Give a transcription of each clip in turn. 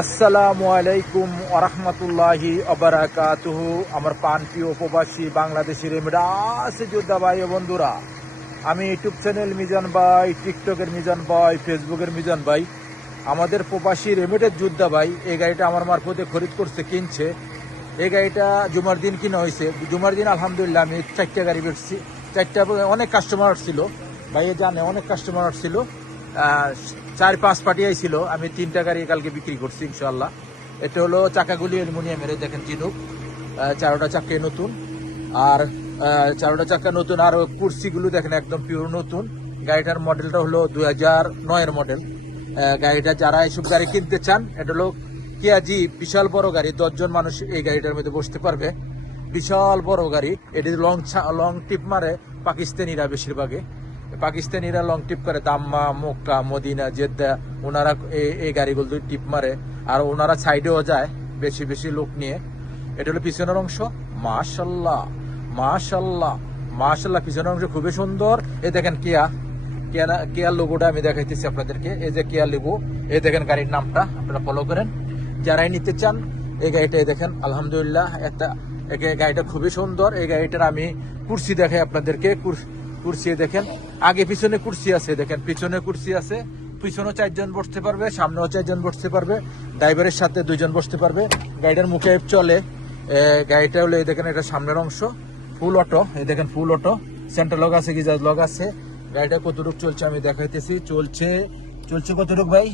আসসালামু আলাইকুম ওরহমতুল্লাহি ওবারাকাতুহু। আমার প্রাণপ্রিয় প্রবাসী বাংলাদেশি রেমিডাস যোদ্ধা ভাই ও বন্ধুরা, আমি ইউটিউব চ্যানেল মিজান ভাই, টিকটকের মিজান ভাই, ফেসবুকের মিজান ভাই, আমাদের প্রবাসী রেমিডের যোদ্ধা ভাই এই গাড়িটা আমার মারফতে খরিদ করছে, কিনছে। এই গাড়িটা জুমার দিন কিনা হয়েছে। জুমার দিন আলহামদুলিল্লাহ আমি 4টা গাড়ি বেরছি। 4টা অনেক কাস্টমার ছিল, ভাই জানে অনেক কাস্টমার ছিল। 4-5 পার্টি আইছিল। আমি 3টা গাড়ি কালকে বিক্রি করছি ইনশাল্লাহ। এটা হলো চাকাগুলি অ্যালুমিনিয়ামের, দেখেন চিনুক, 4টা চাকা নতুন। আর 4টা চাকা নতুন, আর কুর্সিগুলো দেখেন একদম পিওর নতুন। গাড়িটার মডেলটা হলো 2009-এর মডেল। গাড়িটা যারা এইসব গাড়ি কিনতে চান, এটা হলো কিয়া জিপ, বিশাল বড় গাড়ি, 10 জন মানুষ এই গাড়িটার মধ্যে বসতে পারবে। বিশাল বড় গাড়ি। এটি লং টিপ মারে পাকিস্তানিরা, বেশিরভাগে পাকিস্তানিরা লং টিপ করে, দাম্মা, মক্কা, মদিনা, জেদ্দা, ওনারা এই গাড়িগুলো টিপ মারে। আর ওনারা সাইডেও যায় বেশি বেশি লোক নিয়ে। এটা হলো পিছনের অংশ। মাশাল্লাহ মাশাল্লাহ মাশাল্লাহ, পিছনের অংশ খুবই সুন্দর। এই দেখেন কেয়ার লোগোটা আমি দেখাইতেছি আপনাদেরকে। এই যে কেয়ার লোগো, এই দেখেন গাড়ির নামটা, আপনারা ফলো করেন যারাই নিতে চান। এই গাড়িটা দেখেন আলহামদুলিল্লাহ, গাড়িটা খুবই সুন্দর। এই গাড়িটার আমি কুর্সি দেখাই আপনাদেরকে। কুর্সি দেখেন, আগে পিছনে কুর্সি আছে, দেখেন পিছনে কুর্সি আছে। পিছনেও 4 জন বসতে পারবে, সামনেও 4 জন বসতে পারবে, ড্রাইভারের সাথে 2 জন বসতে পারবে। গাড়িটার মুখে চলে। গাড়িটা হলো এই দেখেন, এটা সামনের অংশ ফুল অটো। এই দেখেন ফুল অটো, সেন্টার লক আছে, গিজার লক আছে। গাড়িটা কতটুকু চলছে আমি দেখাইতেছি। চলছে কতটুকু ভাই?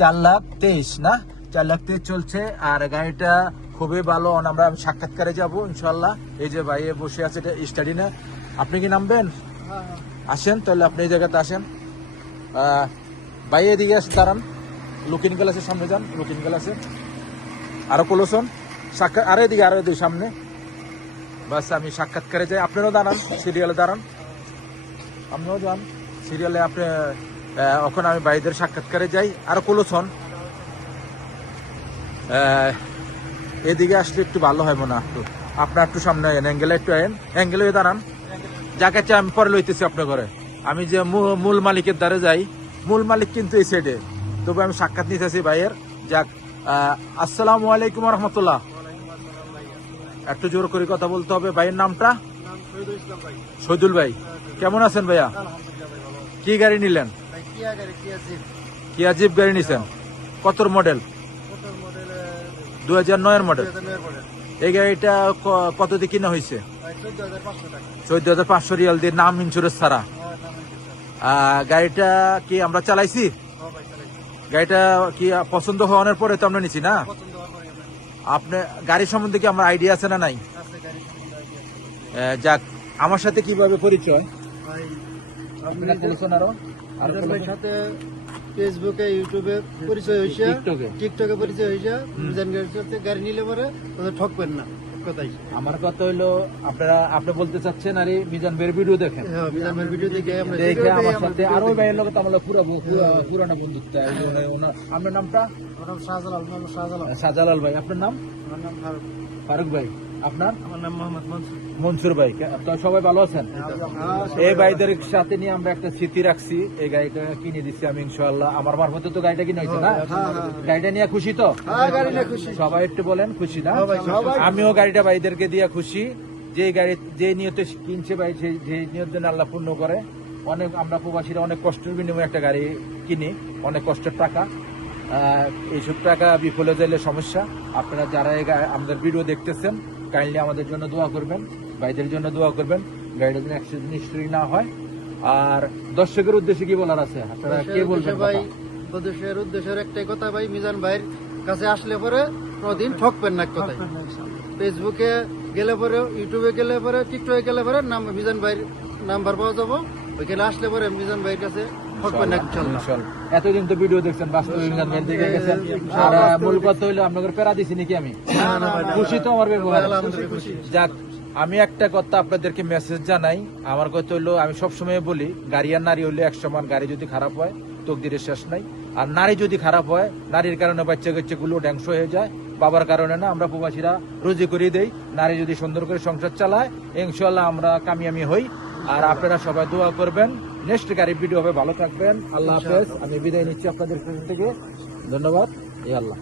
4,23,000 না, 4,23,000 চলছে। আর গাড়িটা খুবই ভালো। আমরা সাক্ষাৎকারে যাব ইনশাল্লাহ। এই যে ভাই বসে আছে, এটা স্টাডি না। আপনি কি নামবেন? আসেন তাহলে, আপনি এই জায়গাতে আসেন। ভাই এদিকে আসে, দাঁড়ান। লুকিং গ্লাসের সামনে যান, লুকিং গ্লাসে আরো কলোসন সাক্ষাৎ, আরো এদিকে সামনে। বাস আমি সাক্ষাৎকারে যাই, আপনারাও দাঁড়ান, সিরিয়ালে দাঁড়ান, আপনিও যান সিরিয়ালে। আপনি এখন আমি ভাইদের সাক্ষাৎকারে যাই। আরো কলোসন এদিকে আসলে একটু ভালো হয় মনে হয়। আপনার একটু সামনে আয়েন, অ্যাঙ্গেলে একটু আয়েন, অ্যাঙ্গেলে দাঁড়ান। যাকে চাই আমি পরে লইতেছি আপনার ঘরে। আমি যে মূল মালিকের দ্বারে যাই, মূল মালিক কিন্তু এই সাইডে, তবে আমি সাক্ষাৎ নিতেছি ভাইয়ের। যাক, আসসালামু আলাইকুম রহমতুল্লাহ। একটু জোর করে কথা বলতে হবে। ভাইয়ের নামটা? শহীদুল ভাই। কেমন আছেন ভাইয়া? কি গাড়ি নিলেন? কিয়া জিপ গাড়ি নিছেন। কত মডেল? 2009-এর মডেল। এই গাড়িটা কত দিয়ে কিনা হয়েছে? 14,500 রিয়াল দিয়ে, নাম ইন্স্যুরেন্স ছাড়া। গাড়িটা কি আমরা চালাইছি? গাড়িটা কি পছন্দ হওয়ার পরে তো আমরা নিছি না? আপনার গাড়ি সম্বন্ধে কি আমার আইডিয়া আছে না নাই? যাক, আমার সাথে কিভাবে পরিচয়? সাথে ফেসবুকে, ইউটিউবে পরিচয় হয়েছে, টিকটকে পরিচয় হয়েছে। মিজান গাড়ির সাথে গাড়ি নিলে পরে ঠকবেন না। আমার কথা হইলো, আপনি বলতে চাচ্ছেন আরে মিজান ভাইয়ের ভিডিও দেখেন, মিজান ভাইয়ের ভিডিও দেখে আমার সাথে আরো ভাইয়ের লোক আমার পুরানো বন্ধুত্ব। আপনার নামটা? শাহজালাল ভাই। আপনার নাম? ফারুক ভাই। আপনার? আমার নাম মোহাম্মদ মনসুর ভাই। তো সবাই ভালো আছেন? এই ভাইদের সাথে নিয়ে আমরা একটা স্মৃতি রাখছি। এই গাড়িটা কিনে দিচ্ছি আমি ইনশাআল্লাহ। আমার মারফতে তো গাড়িটা কিনে হয়েছে না? গাড়িটা নিয়ে খুশি তো? সবাই একটু বলেন খুশি না? আমিও গাড়িটা ভাইদেরকে দিয়ে খুশি। যে নিয়তে কিনছে ভাই, যে নিয়ত যেন আল্লাহ পূর্ণ করে। অনেক আমরা প্রবাসীরা অনেক কষ্টের বিনিময়ে একটা গাড়ি কিনি, অনেক কষ্টের টাকা। এইসব টাকা বিফলে যাইলে সমস্যা। আপনারা যারা আমাদের ভিডিও দেখতেছেন, কাইন্ডলি আমাদের জন্য দোয়া করবেন, ভাইদের জন্য দোয়া করবেন, গাড়িটা যেন অ্যাক্সিডেন্ট হিস্ট্রি না হয়। আর দর্শকের উদ্দেশ্যে কি বলার আছে আপনারা কে বলবেন? ভাই উদ্দেশ্যের একটাই কথা ভাই, মিজান ভাইয়ের কাছে আসলে পরে কোনদিন ঠকবেন না। কথাই ফেসবুকে গেলে পরে, ইউটিউবে গেলে পরে, টিকটকে গেলে পরে মিজান ভাইয়ের নাম্বার পাওয়া যাবো। ওইখানে আসলে পরে মিজান ভাইয়ের কাছে ঠকবেন না ইনশাআল্লাহ। এতদিন তো ভিডিও দেখছেন, বাস্তবে মিজান ভাইয়ের দিকে গেছেন। আর মূল কথা হইলো, আপনাদের প্যারা দিছি নাকি আমি? খুশি তো আমার ব্যবহার? যাক, আমি একটা কথা আপনাদেরকে মেসেজ জানাই। আমার কথা হইলো, আমি সবসময় বলি, গাড়ি আর নারী হইলে এক সমান। গাড়ি যদি খারাপ হয় তকদিরের শেষ নাই। আর নারী যদি খারাপ হয়, নারীর কারণে বাচ্চা কাচ্চাগুলো ধ্বংস হয়ে যায়, বাবার কারণে না। আমরা প্রবাসীরা রুজি করে দেই। নারী যদি সুন্দর করে সংসার চালায়, ইনশাআল্লাহ আমরা কামিয়াবি হই। আর আপনারা সবাই দোয়া করবেন। নেক্সট গাড়ির ভিডিও হবে। ভালো থাকবেন। আল্লাহ হাফেজ। আমি বিদায় নিচ্ছি আপনাদের থেকে। ধন্যবাদ। আল্লাহ।